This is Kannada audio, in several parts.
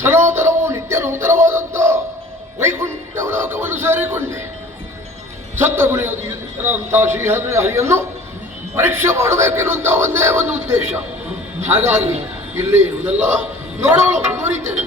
ಸನಾತನವು ನಿತ್ಯ ನೂತನವಾದಂಥ ವೈಕುಂಠ ಲೋಕವನ್ನು ಸೇರಿಕೊಂಡೆ. ಸತ್ತ ಗುಣಿಯಂಥ ಹರಿಯನ್ನು ಪರೀಕ್ಷೆ ಮಾಡಬೇಕೆನ್ನುವಂಥ ಒಂದೇ ಒಂದು ಉದ್ದೇಶ. ಹಾಗಾಗಿ ಇಲ್ಲಿ ಇರುವುದೆಲ್ಲ ನೋಡೋಣ, ಮುಂದುವರಿತೇನೆ.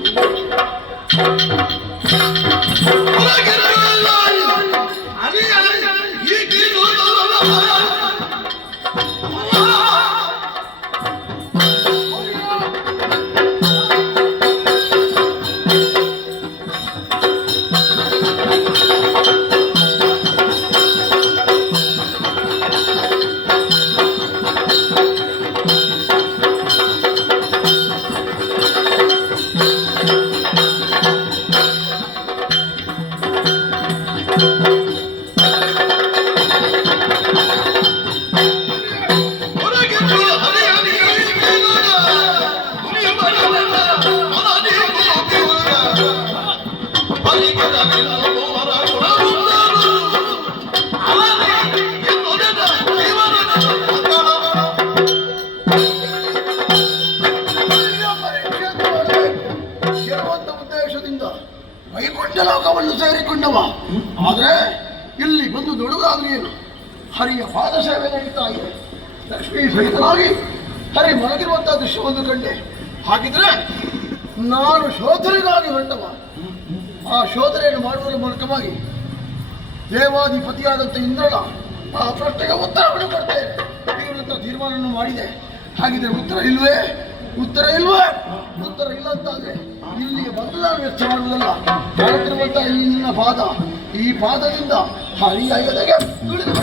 ವೈಕುಂಠ ಲೋಕವನ್ನು ಸೇರಿಕೊಂಡವ. ಆದರೆ ಇಲ್ಲಿ ಬಂದು ನೋಡುವುದಾದ್ರೆ ಏನು, ಹರಿಯ ಪಾದ ಸೇವೆ ನಡೀತಾ ಇದೆ. ಲಕ್ಷ್ಮೀ ಸಹಿತನಾಗಿ ಹರಿ ಮಲಗಿರುವಂತಹ ದೃಶ್ಯವನ್ನು ಕಂಡೆ. ಹಾಗಿದ್ರೆ ನಾನು ಶೋಧನೆಗಾಗಿ ಹೊಂಟವ. ಆ ಶೋಧನೆಯನ್ನು ಮಾಡುವುದರ ಮೂಲಕವಾಗಿ ದೇವಾಧಿಪತಿಯಾದಂಥ ಇಂದ್ರನ ಆ ಪ್ರಶ್ನೆಗೆ ಉತ್ತರವನ್ನು ಕೊಡ್ತೇನೆ ಇವರಂತ ತೀರ್ಮಾನವನ್ನು ಮಾಡಿದೆ. ಹಾಗಿದ್ರೆ ಉತ್ತರ ಇಲ್ವೇ? ಉತ್ತರ ಇಲ್ವೇ? ಉತ್ತರ ಇಲ್ಲ ಅಂತಾದ್ರೆ ಇಲ್ಲಿಗೆ ಬಂದು ನಾನು ವೆಚ್ಚ ಮಾಡುವುದಲ್ಲ. ಕಾಣುತ್ತಿರುವಂತಹ ಈ ನಿನ್ನ ಪಾದ, ಈ ಪಾದದಿಂದ ಹರಿಯಾಗದಾಗೆ ತುಳಿದು